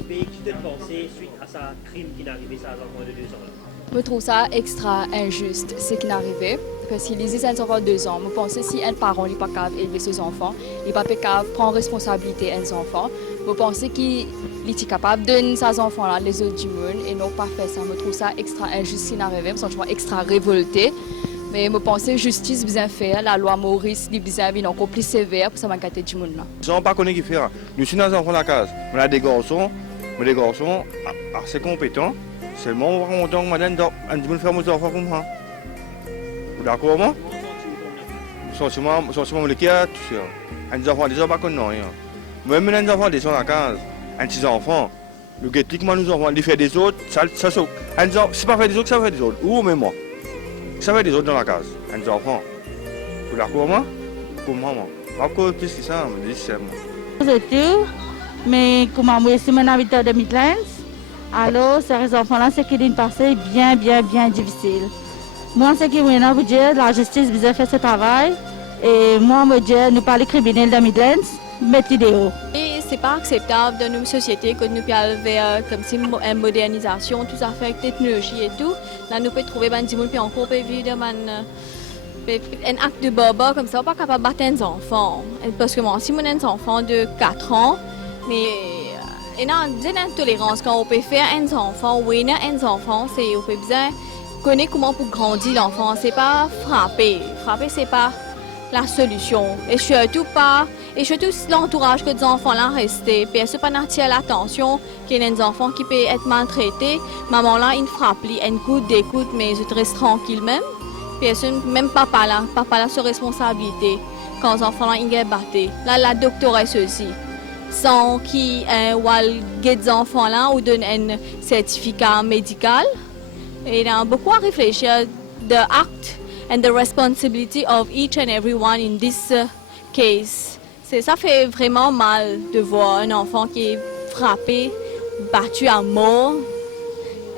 participer, qui te pensé suite à ce crime qui est arrivé à l'enfant de 2 ans là? Je trouve ça extra injuste ce qui est arrivé. Parce qu'il existe un enfant de 2 ans. Je pense que si un parent n'est pas capable d'élever ses enfants, il n'est pas capable de prendre responsabilité de ses enfants. Je pense qu'il est capable de donner ses enfants là, les autres du monde et non pas faire ça. Je trouve ça extra injuste ce qui est arrivé. Je suis extra révoltée. Mais je pense que justice bien faire, la loi Maurice est bien encore plus sévère pour ça manquer du monde là. Je ne sais pas qu'on qui faire. Nous sommes dans enfants de la case. On a des garçons assez compétents. Seulement on va monter en madame dans un faire mes enfants comme ça. D'accord moi? Sentiment le cas tout ça. Un enfant déjà pas qu'on rien. Même un enfant des dans la case, un petit enfant. Nous guettement nous enfants les faire des autres, ça c'est pas faire des autres, ça fait des autres. Ou même moi. Ça fait des autres dans la case, un enfant. D'accord moi? Comme maman. Pas plus que ça, mais c'est moi. Mais comme moi je suis un habitant de Midlands, alors ces enfants-là, c'est qu'ils ont une passé bien difficile. Moi, ce qui me dit, la justice a fait ce travail. Et moi, je dis, nous parlons criminels de Midlands, mettez dehors. Et c'est pas acceptable dans une société que nous puissions vers comme si une modernisation, tout ça fait avec technologie et tout. Là, nous pouvons trouver des gens qui ont encore vivre un acte de baba comme ça, pas capable de battre un enfant. Parce que moi, si j'ai un enfant de 4 ans, mais il y a une intolérance quand on peut faire un enfant, ou un enfant, c'est on peut bien connaître comment pour grandir l'enfant. C'est pas frapper. Frapper, c'est pas la solution. Et surtout l'entourage que des enfants là restent. Puis c'est pas attirer l'attention qu'il y a des enfants qui peuvent être maltraités. Maman là, il frappe, il écoute, mais je reste tranquille même. Puis même papa là sur responsabilité quand les enfants là ils sont battus. Là la doctoresse aussi. Sans qui des enfants là ou donne un certificat médical. Et il y a beaucoup à réfléchir the act and the responsibility of each and everyone in this case. Ça fait vraiment mal de voir un enfant qui est frappé, battu à mort.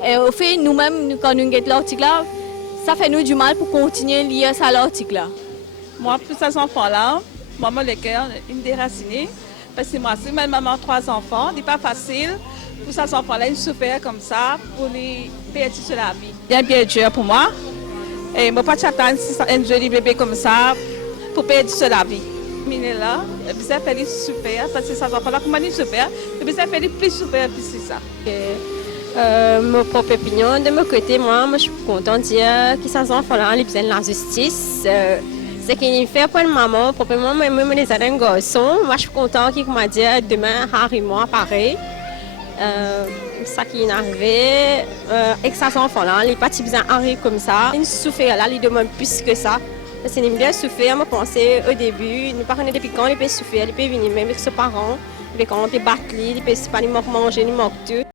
Et au fait, nous-mêmes, quand nous avons l'article là, ça fait nous du mal pour continuer à lire ça l'article là. Moi, pour ces enfants-là, maman le cœur, il me déraciné. Parce que moi, si ma maman a 3 enfants, ce n'est pas facile pour ces enfants-là, ils souffrent comme ça pour les perdre sur la vie. Bien dur pour moi. Et je ne peux pas attendre un joli bébé comme ça pour perdre sur la vie. Mais là, je vais faire souffrir parce que ces enfants-là, comment ils souffrent, je vais faire plus souffrir plus c'est ça. Mon propre opinion, de mon côté, moi je suis contente de dire que ces enfants-là, ils ont besoin de la justice. C'est qu'il fait pour une maman, proprement, même les autres garçons. Moi, je suis contente qu'il m'a dit demain, Harry, moi, pareil. Ça qui est arrivé, avec ces enfants-là, les petits besoins Harry comme ça. Ils souffrent là, ils demandent plus que ça. C'est une bien souffrir, je pensais au début, nous parlons depuis quand ils peuvent souffrir, ils peuvent venir même avec ses parents, quand on peut battre, ils peuvent pas manger, ils manquent tout.